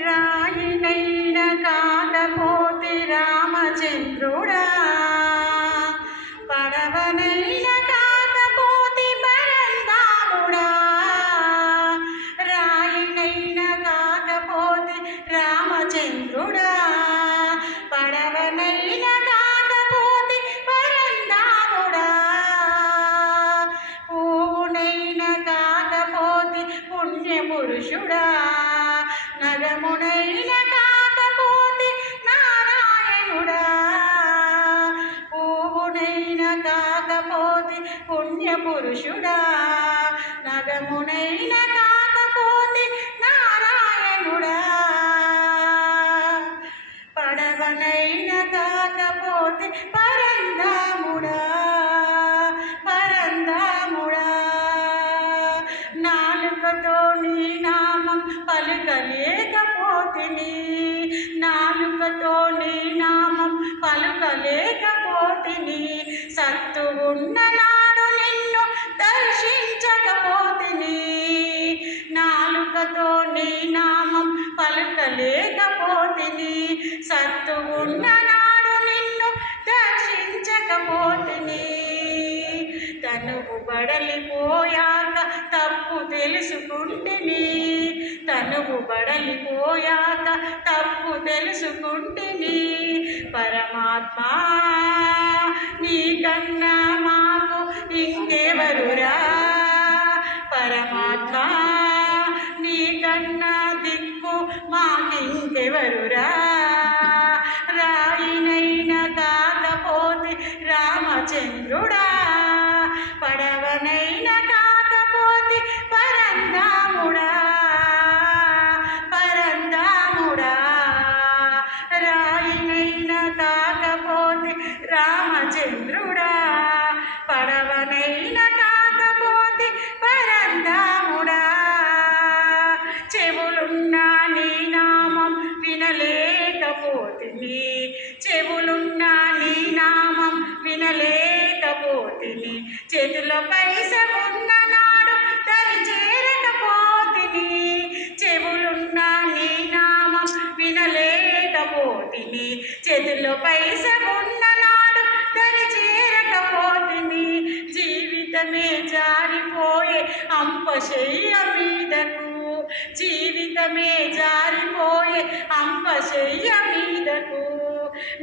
రాయినైన కాకపోతే రామచంద్రుడా, పడవనైన కాకపోతే పరంధాముడా. రాయినైన కాకపోతే రామచంద్రుడా, పడవనైన కాకపోతే పరంధాముడా. పువ్వునైన కాకపోతే పుణ్యపురుషుడా, నగమునైన కాకపోతే నారాయణుడా. పువ్వునైన కాకపోతే పుణ్యపురుషుడా, నగమునైన కాకపోతే నారాయణుడా. పడవనైన కాకపోతే పరంధాముడా, పరంధాముడా. నాలుకతో నీ నామం పలుకలేకపోతిని, నాలుకతో నీ నామం పలుకలేకపోతిని. సత్తు ఉన్న నాడు నిన్ను దర్శించకపోతిని, నాలుకతో నీ నామం పలుకలేకపోతిని. సత్తు ఉన్న నాడు నిన్ను దర్శించకపోతిని. తనువు బడలిపోయాక తప్పు తెలుసుకుంటిని, తనువు బడలిపోయాక తప్పు తెలుసుకుంటిని. పరమాత్మా నీకన్నా మాకు ఇంకెవరురా, పరమాత్మా నీకన్నా దిక్కు మాకింకెవరురా. రాయినైన కాకపోతే రామచంద్రుడా, పడవనైన కాకపోతే పరంధాముడా, పరంధాముడా. రాయినైన కాకపోతే రామచంద్రుడా, పడవనైన కాకపోతే పరంధాముడా. చెవులున్నా నీ నామం వినలేకపోతిని, చెవులున్నా నీ నామం వినలేకపోతిని. చేతుల పైస ఉన్న నాడు దరి చేరకపోతిని, చెవులున్నా నీ నామం వినలేకపోతిని. చేతుల పైస ఉన్న నాడు దరి చేరకపోతిని. జీవితమే జారిపోయే అంపశయ్య మీదకు, జీవితమే జారిపోయే అంపశయ్య మీదకు.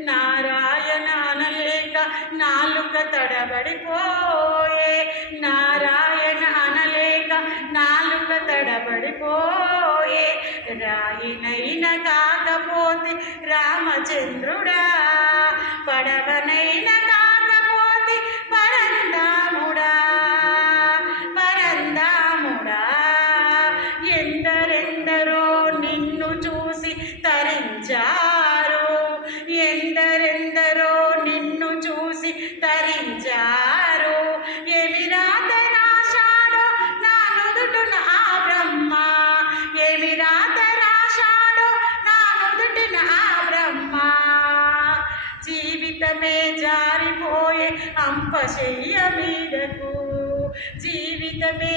నారాయణ అనలేక నాలుక తడబడిపోయే, నారాయణ అనలేక నాలుక తడబడిపోయే. రాయినైన కాకపోతే రామచంద్రుడా, పడవనైన కాకపోతే పరంధాముడా, పరంధాముడా. ఎందరెందరో నిన్ను చూసి తరించారు, ఎందరెందరో నిన్ను చూసి తరించారు. ఏమి రాత రాశాడో నా నుదుటున ఆ బ్రహ్మ, ఏమి రాత రాశాడో నా నుదుటిన ఆ బ్రహ్మ. జీవితమే జారిపోయే అంపశయ్య మీదకు, జీవితమే